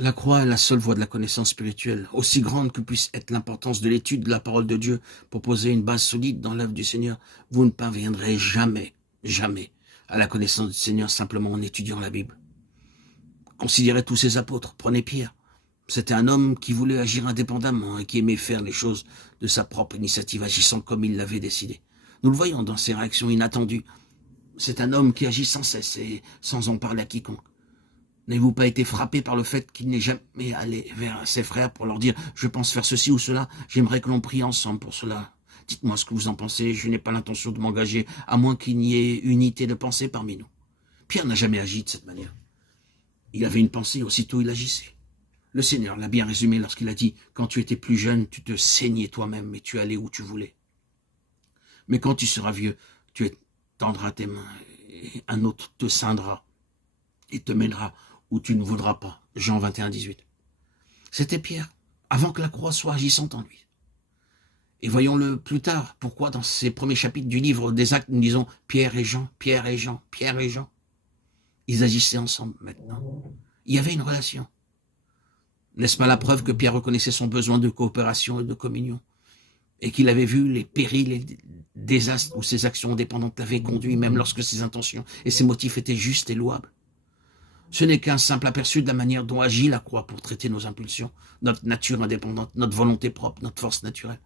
La croix est la seule voie de la connaissance spirituelle, aussi grande que puisse être l'importance de l'étude de la parole de Dieu pour poser une base solide dans l'œuvre du Seigneur. Vous ne parviendrez jamais, jamais à la connaissance du Seigneur simplement en étudiant la Bible. Considérez tous ces apôtres, prenez Pierre. C'était un homme qui voulait agir indépendamment et qui aimait faire les choses de sa propre initiative, agissant comme il l'avait décidé. Nous le voyons dans ses réactions inattendues. C'est un homme qui agit sans cesse et sans en parler à quiconque. N'avez-vous pas été frappé par le fait qu'il n'est jamais allé vers ses frères pour leur dire « Je pense faire ceci ou cela, j'aimerais que l'on prie ensemble pour cela. Dites-moi ce que vous en pensez, je n'ai pas l'intention de m'engager, à moins qu'il n'y ait unité de pensée parmi nous. » Pierre n'a jamais agi de cette manière. Il avait une pensée, aussitôt il agissait. Le Seigneur l'a bien résumé lorsqu'il a dit « Quand tu étais plus jeune, tu te saignais toi-même et tu allais où tu voulais. Mais quand tu seras vieux, tu étendras tes mains et un autre te ceindra et te mènera où tu ne voudras pas. » Jean 21, 18. C'était Pierre, avant que la croix soit agissante en lui. Et voyons-le plus tard, pourquoi dans ces premiers chapitres du livre des Actes, nous disons Pierre et Jean, Pierre et Jean, Pierre et Jean. Ils agissaient ensemble maintenant. Il y avait une relation. N'est-ce pas la preuve que Pierre reconnaissait son besoin de coopération et de communion, et qu'il avait vu les périls et les désastres où ses actions indépendantes l'avaient conduit, même lorsque ses intentions et ses motifs étaient justes et louables. Ce n'est qu'un simple aperçu de la manière dont agit la croix pour traiter nos impulsions, notre nature indépendante, notre volonté propre, notre force naturelle.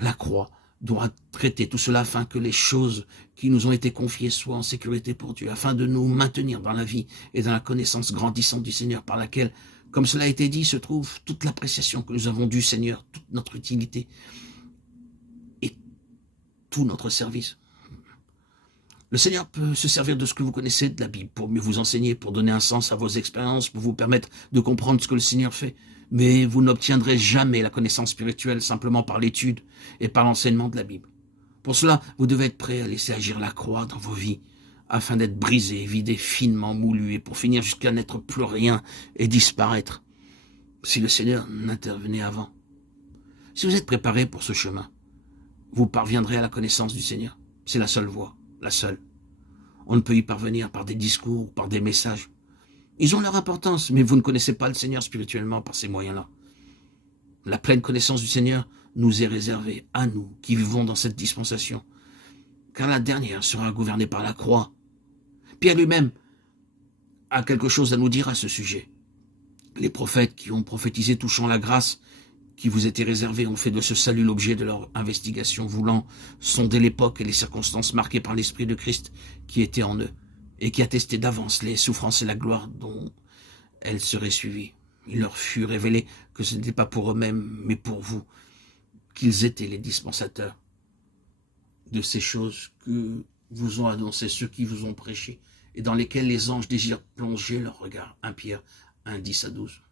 La croix doit traiter tout cela afin que les choses qui nous ont été confiées soient en sécurité pour Dieu, afin de nous maintenir dans la vie et dans la connaissance grandissante du Seigneur, par laquelle, comme cela a été dit, se trouve toute l'appréciation que nous avons du Seigneur, toute notre utilité et tout notre service. Le Seigneur peut se servir de ce que vous connaissez de la Bible pour mieux vous enseigner, pour donner un sens à vos expériences, pour vous permettre de comprendre ce que le Seigneur fait. Mais vous n'obtiendrez jamais la connaissance spirituelle simplement par l'étude et par l'enseignement de la Bible. Pour cela, vous devez être prêt à laisser agir la croix dans vos vies, afin d'être brisé, vidé, finement moulu, et pour finir jusqu'à n'être plus rien et disparaître, si le Seigneur n'intervenait avant. Si vous êtes préparé pour ce chemin, vous parviendrez à la connaissance du Seigneur. C'est la seule voie, la seule. On ne peut y parvenir par des discours, par des messages. Ils ont leur importance, mais vous ne connaissez pas le Seigneur spirituellement par ces moyens-là. La pleine connaissance du Seigneur nous est réservée, à nous qui vivons dans cette dispensation, car la dernière sera gouvernée par la croix. Pierre lui-même a quelque chose à nous dire à ce sujet. Les prophètes qui ont prophétisé touchant la grâce qui vous était réservée ont fait de ce salut l'objet de leur investigation, voulant sonder l'époque et les circonstances marquées par l'Esprit de Christ qui était en eux, et qui attestait d'avance les souffrances et la gloire dont elles seraient suivies. Il leur fut révélé que ce n'était pas pour eux-mêmes, mais pour vous, qu'ils étaient les dispensateurs de ces choses que vous ont annoncées, ceux qui vous ont prêché, et dans lesquels les anges désirent plonger leur regard. 1 Pierre 1, 10 à 12.